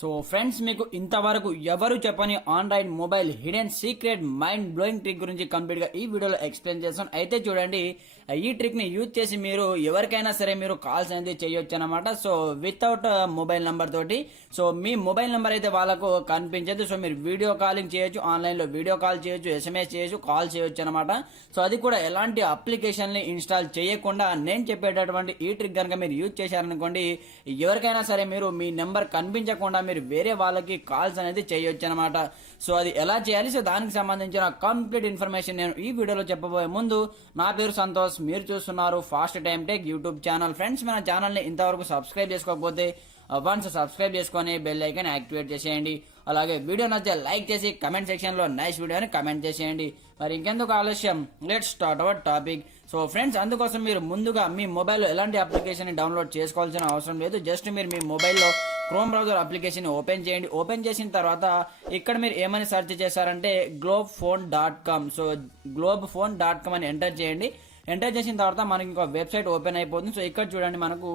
So friends, మీకు ఇంతవరకు ఎవరు చెప్పని Android mobile hidden secret mind blowing trick గురించి కంప్లీట్ గా ఈ వీడియోలో ఎక్స్ప్లెయిన్ చేస్తాను. అయితే చూడండి, ఈ ట్రిక్ ని యూజ్ చేసి మీరు ఎవరికైనా సరే మీరు కాల్స్ అనేది చేయొచ్చు అనమాట. సో వితౌట్ మొబైల్ నంబర్ తోటి. సో మీ మొబైల్ నంబర్ అయితే వాళ్ళకు కనిపించదు. సో మీరు వీడియో కాలింగ్ చేయొచ్చు, ఆన్లైన్ లో వీడియో కాల్ చేయొచ్చు, SMS చేయొచ్చు, కాల్ చేయొచ్చు అనమాట. సో అది కూడా ఎలాంటి అప్లికేషన్ ని ఇన్స్టాల్ చేయకుండా నేను చెప్పేటటువంటి ఈ ట్రిక్ కనుక మీరు యూజ్ చేశారనుకోండి, ఎవరికైనా సరే మీరు మీ నెంబర్ కనిపించకుండా మీరు వేరే వాళ్ళకి కాల్స్ అనేది చేయొచ్చు అనమాట. సో అది ఎలా చేయాలి, సో దానికి సంబంధించిన కంప్లీట్ ఇన్ఫర్మేషన్ నేను ఈ వీడియోలో చెప్పబోయే ముందు, నా పేరు సంతోష్, మీరు చూస్తున్నారు fast time tech YouTube channel. Friends, మన ఛానల్ ని ఇంతవరకు సబ్స్క్రైబ్ చేసుకోకపోతే వన్స్ సబ్స్క్రైబ్ చేసుకొని బెల్ ఐకాన్ యాక్టివేట్ చేసేయండి. అలాగే వీడియో నచ్చితే లైక్ చేసి కమెంట్ సెక్షన్ లో నైస్ వీడియో అని కమెంట్ చేసేయండి. మరి ఇంకెందుకు ఆలస్యం, let's start our topic. So friends, అందుకోసం మీరు ముందుగా మీ మొబైల్లో ఎలాంటి అప్లికేషన్ డౌన్లోడ్ చేసుకోవాల్సిన అవసరం లేదు. జస్ట్ మీరు మీ మొబైల్లో క్రోమ్ బ్రౌజర్ అప్లికేషన్ ఓపెన్ చేయండి. ఓపెన్ చేసిన తర్వాత ఇక్కడ మీరు ఏమని సెర్చ్ చేశారంటే globefone.com. సో globefone.com అని ఎంటర్ చేయండి. ఎంటర్ చేసిన తర్వాత మనకి ఇంకో వెబ్సైట్ ఓపెన్ అయిపోతుంది. సో ఇక్కడ చూడండి, మనకు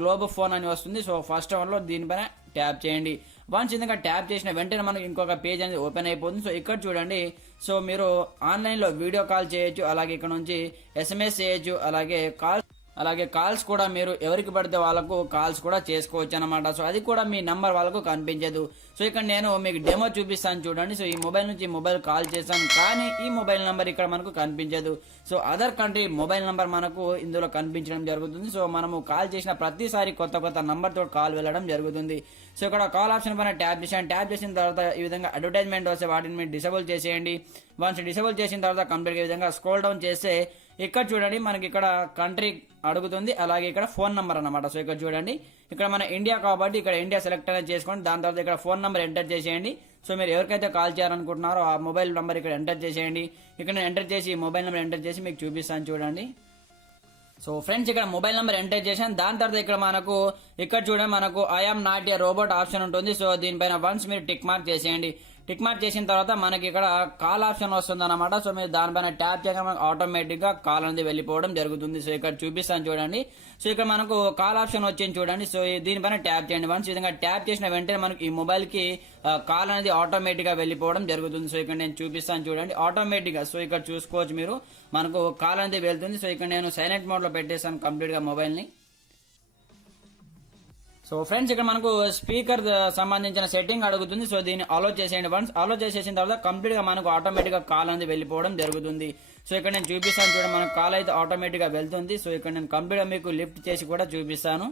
గ్లోబ్ ఫోన్ అని వస్తుంది. సో ఫస్ట్ వన్లో దీనిపైన ట్యాప్ చేయండి. వన్స్ ఇందుగా ట్యాప్ చేసిన వెంటనే మనకి ఇంకొక పేజ్ అనేది ఓపెన్ అయిపోతుంది. సో ఇక్కడ చూడండి, సో మీరు ఆన్లైన్లో వీడియో కాల్ చేయొచ్చు, అలాగే ఇక్కడ నుంచి SMS చేయొచ్చు, అలాగే కాల్స్ కూడా మీరు ఎవరికి పడితే వాళ్ళకు కాల్స్ కూడా చేసుకోవచ్చు అనమాట. సో అది కూడా మీ నంబర్ వాళ్ళకు కనిపించదు. సో ఇక్కడ నేను మీకు డెమో చూపిస్తాను చూడండి. సో ఈ మొబైల్ నుంచి మొబైల్ కాల్ చేశాను, కానీ ఈ మొబైల్ నంబర్ ఇక్కడ మనకు కనిపించదు. So other country mobile number మనకు ఇందులో కనిపించడం జరుగుతుంది. సో మనము కాల్ చేసిన ప్రతిసారి కొత్త నంబర్ తోటి కాల్ వెళ్ళడం జరుగుతుంది. సో ఇక్కడ కాల్ ఆప్షన్ పైన ట్యాప్ చేసాను. ట్యాప్ చేసిన తర్వాత ఈ విధంగా అడ్వర్టైజ్మెంట్ వస్తే వాటిని మీరు డిసేబుల్ చేసేయండి. వన్స్ డిసేబుల్ చేసిన తర్వాత కంప్లీట్గా ఈ విధంగా స్క్రోల్ డౌన్ చేస్తే ఇక్కడ చూడండి, మనకి ఇక్కడ కంట్రీ అడుగుతుంది, అలాగే ఇక్కడ ఫోన్ నంబర్ అనమాట. సో ఇక్కడ చూడండి, ఇక్కడ మన ఇండియా కాబట్టి ఇక్కడ ఇండియా సెలెక్ట్ అనేది చేసుకోండి. దాని తర్వాత ఇక్కడ ఫోన్ నంబర్ ఎంటర్ చేసేయండి. సో మీరు ఎవరికైతే కాల్ చేయాలనుకుంటున్నారో ఆ మొబైల్ నంబర్ ఇక్కడ ఎంటర్ చేసేయండి. ఇక్కడ నేను ఎంటర్ చేసి మొబైల్ నెంబర్ ఎంటర్ చేసి మీకు చూపిస్తాను చూడండి. సో ఫ్రెండ్స్, ఇక్కడ మొబైల్ నెంబర్ ఎంటర్ చేశాను. దాని తర్వాత ఇక్కడ ఇక్కడ చూడండి, మనకు I'm not a robot option ఉంటుంది. సో దీనిపైన వన్స్ మీరు టిక్ మార్క్ చేసేయండి. టిక్ మార్క్ చేసిన తర్వాత మనకి ఇక్కడ కాల్ ఆప్షన్ వస్తుంది అనమాట. సో మీరు దానిపైన ట్యాప్ చేయగానే ఆటోమేటిక్ గా కాల్ అనేది వెళ్ళిపోవడం జరుగుతుంది. సో ఇక్కడ చూపిస్తాను చూడండి. సో ఇక్కడ మనకు కాల్ ఆప్షన్ వచ్చింది చూడండి. సో దీనిపైన ట్యాప్ చేయండి. వన్స్ విధంగా ట్యాప్ చేసిన వెంటనే మనకి ఈ మొబైల్ కి కాల్ అనేది ఆటోమేటిక్ గా వెళ్ళిపోవడం జరుగుతుంది. సో ఇక్కడ నేను చూపిస్తాను చూడండి, ఆటోమేటిక్ గా. సో ఇక్కడ చూసుకోవచ్చు మీరు, మనకు కాల్ అనేది వెళ్తుంది. సో ఇక్కడ నేను సైలెంట్ మోడ్ లో పెట్టేసాను కంప్లీట్ గా మొబైల్ ని. సో ఫ్రెండ్స్, ఇక్కడ మనకు స్పీకర్ సంబంధించిన సెట్టింగ్ అడుగుతుంది. సో దీన్ని అలో చేసేయండి. వన్స్ అలో చేసేసిన తర్వాత కంప్లీట్ గా మనకు ఆటోమేటిక్ గా కాల్ అనేది వెళ్ళిపోవడం జరుగుతుంది. సో ఇక్కడ నేను చూపిస్తాను చూడండి, మనకు కాల్ అయితే ఆటోమేటిక్ గా వెళ్తుంది. సో ఇక్కడ నేను కంప్లీట్ గా మీకు లిఫ్ట్ చేసి కూడా చూపిస్తాను.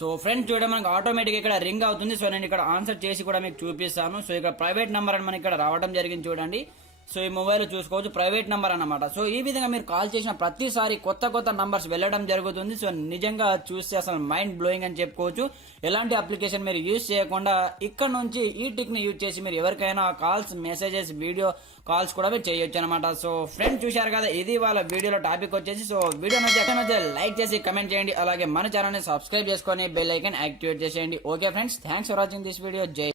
సో ఫ్రెండ్స్, చూడండి, మనకు ఆటోమేటిక్ ఇక్కడ రింగ్ అవుతుంది. సో నేను ఇక్కడ ఆన్సర్ చేసి కూడా మీకు చూపిస్తాను. సో ఇక్కడ ప్రైవేట్ నెంబర్ అని మనకి ఇక్కడ రావడం జరిగింది చూడండి. సో ఈ మొబైల్ చూసుకోవచ్చు, ప్రైవేట్ నంబర్ అన్నమాట. సో ఈ విధంగా మీరు కాల్ చేసిన ప్రతిసారి కొత్త నంబర్స్ వెళ్ళడం జరుగుతుంది. సో నిజంగా చూస్తే అసలు మైండ్ బ్లోయింగ్ అని చెప్పుకోవచ్చు. ఎలాంటి అప్లికేషన్ మీరు యూజ్ చేయకుండా ఇక్కడ నుంచి ఈ టిక్ ని యూజ్ చేసి మీరు ఎవరికైనా కాల్స్, మెసేజెస్, వీడియో కాల్స్ కూడా మీరు చేయొచ్చు అనమాట. సో ఫ్రెండ్స్, చూశారు కదా, ఇది వాళ్ళ వీడియోలో టాపిక్ వచ్చేసి. సో వీడియో నచ్చితే లైక్ చేసి కమెంట్ చేయండి, అలాగే మన ఛానల్ ని సబ్స్క్రైబ్ చేసుకొని బెల్ ఐకాన్ యాక్టివేట్ చేసేయండి. Okay friends, thanks for watching this video. జై